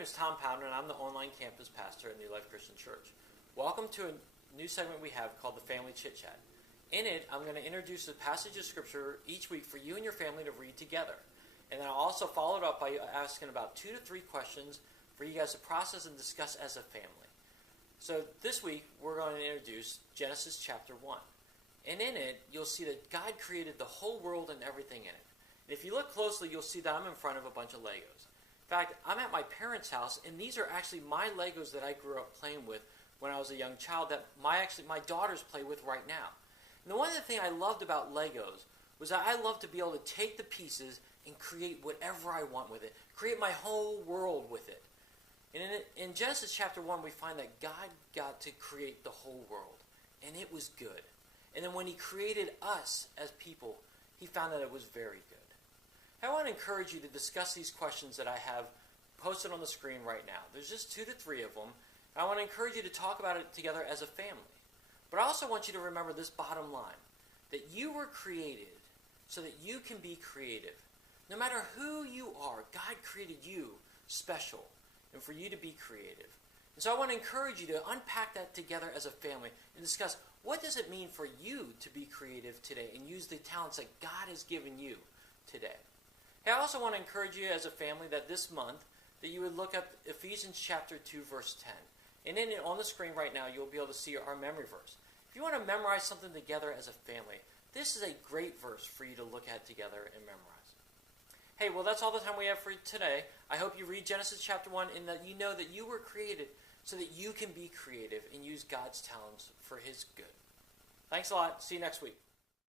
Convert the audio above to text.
name is Tom Pounder, and I'm the online campus pastor at New Life Christian Church. Welcome to a new segment we have called the Family Chit Chat. In it, I'm going to introduce a passage of Scripture each week for you and your family to read together. And then I'll also follow it up by asking about 2 to 3 questions for you guys to process and discuss as a family. So this week, we're going to introduce Genesis chapter 1. And in it, you'll see that God created the whole world and everything in it. And if you look closely, you'll see that I'm in front of a bunch of Legos. In fact, I'm at my parents' house, and these are actually my Legos that I grew up playing with when I was a young child that my daughters play with right now. And the one thing I loved about Legos was that I loved to be able to take the pieces and create whatever I want with it, create my whole world with it. And in Genesis chapter 1, we find that God got to create the whole world, and it was good. And then when he created us as people, he found that it was very good. I want to encourage you to discuss these questions that I have posted on the screen right now. There's just 2 to 3 of them. I want to encourage you to talk about it together as a family. But I also want you to remember this bottom line, that you were created so that you can be creative. No matter who you are, God created you special and for you to be creative. And so I want to encourage you to unpack that together as a family and discuss what does it mean for you to be creative today and use the talents that God has given you today. Hey, I also want to encourage you as a family that this month that you would look up Ephesians chapter 2, verse 10. And in it, on the screen right now, you'll be able to see our memory verse. If you want to memorize something together as a family, this is a great verse for you to look at together and memorize. Hey, well, that's all the time we have for today. I hope you read Genesis chapter 1 and that you know that you were created so that you can be creative and use God's talents for his good. Thanks a lot. See you next week.